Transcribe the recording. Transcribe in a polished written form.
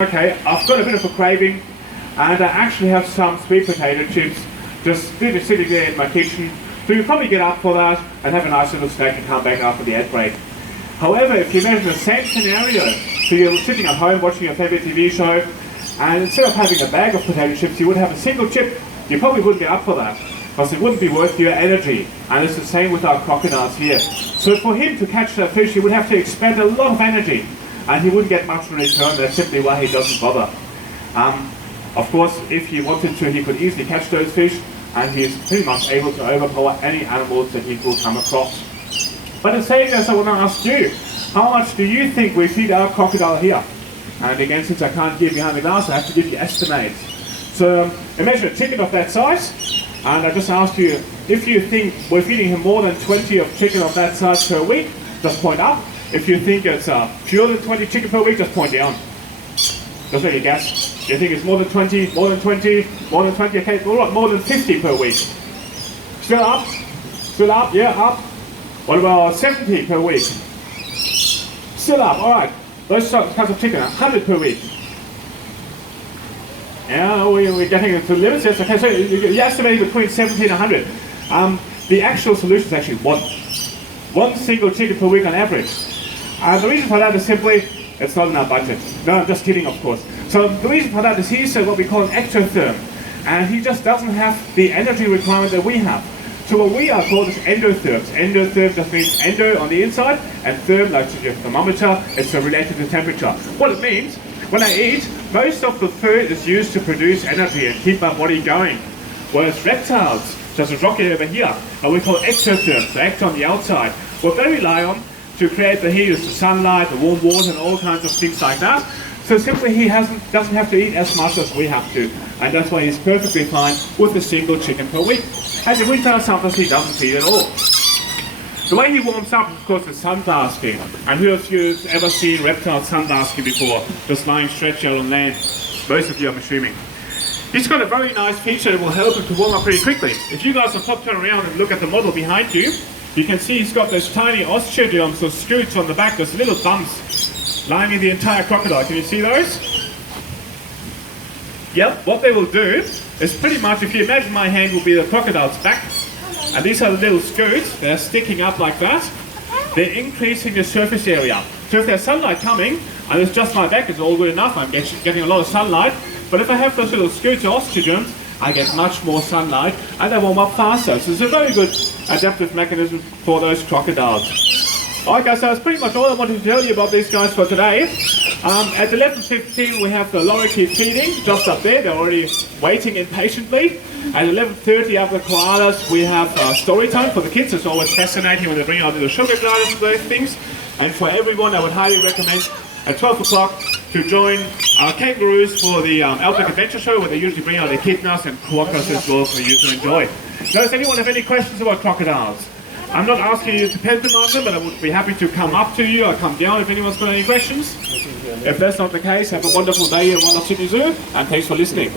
Okay, I've got a bit of a craving and I actually have some sweet potato chips just sitting there in my kitchen. So you'll probably get up for that and have a nice little snack and come back after the ad break. However, if you imagine the same scenario, so you're sitting at home watching your favorite TV show and instead of having a bag of potato chips, you would have a single chip, you probably wouldn't get up for that because it wouldn't be worth your energy. And it's the same with our crocodiles here. So for him to catch that fish, he would have to expend a lot of energy and he wouldn't get much in return. That's simply why he doesn't bother. Of course, if he wanted to, he could easily catch those fish and he's pretty much able to overpower any animals that he will come across. But in saying this, I want to ask you, how much do you think we feed our crocodile here? And again, since I can't give behind the glass, I have to give you estimates. So imagine a chicken of that size, and I just asked you, if you think we're feeding him more than 20 of chicken of that size per week, just point up. If you think it's fewer than 20 chicken per week, just point down. Just let you guess. You think it's more than 20, more than 20, more than 20, okay, all right, more than 50 per week. Still up? Still up? Yeah, up. What about 70 per week? Still up, all right. Those kinds of chicken, 100 per week. Yeah, we're getting into limits, yes. Okay, so you're estimating between 70 and 100. The actual solution is actually one single chicken per week on average. The reason for that is simply, it's not in our budget. No, I'm just kidding, of course. So the reason for that is he's what we call an ectotherm. And he just doesn't have the energy requirement that we have. So what we are called is endotherms. Endotherm just means endo on the inside, and therm, like your thermometer, it's related to temperature. What it means, when I eat, most of the food is used to produce energy and keep my body going. Whereas reptiles, such as Rocky over here, are we call ectotherms, they act on the outside. What they rely on to create the heat is the sunlight, the warm water, and all kinds of things like that. So simply he doesn't have to eat as much as we have to. And that's why he's perfectly fine with a single chicken per week. And in winter, sometimes he doesn't eat at all. The way he warms up, of course, is sunbasking. And who of you have ever seen reptiles sunbasking before? Just lying stretched out on land. Most of you, I'm assuming. He's got a very nice feature that will help him to warm up pretty quickly. If you guys will pop turn around and look at the model behind you, you can see he's got those tiny osteoderms or scutes on the back, those little bumps lining the entire crocodile. Can you see those? Yep, what they will do is pretty much, if you imagine my hand will be the crocodile's back, and these are the little scutes, they're sticking up like that, they're increasing the surface area. So if there's sunlight coming, and it's just my back, it's all good enough, I'm getting a lot of sunlight, but if I have those little scutes or osteoderms, I get much more sunlight, and they warm up faster. So it's a very good adaptive mechanism for those crocodiles. Alright guys, so that's pretty much all I wanted to tell you about these guys for today. At 11:15 we have the lorikeet feeding, just up there, they're already waiting impatiently. At 11:30 after the koalas we have story time for the kids. It's always fascinating when they bring out the sugar gliders and those things. And for everyone I would highly recommend at 12 o'clock to join our kangaroos for the Outback Adventure Show, where they usually bring out their echidnas and quokkas as well for you to enjoy. Does anyone have any questions about crocodiles? I'm not asking you to pantomime them, but I would be happy to come up to you or come down if anyone's got any questions. If that's not the case, have a wonderful day in Wild Sydney Zoo, and thanks for listening.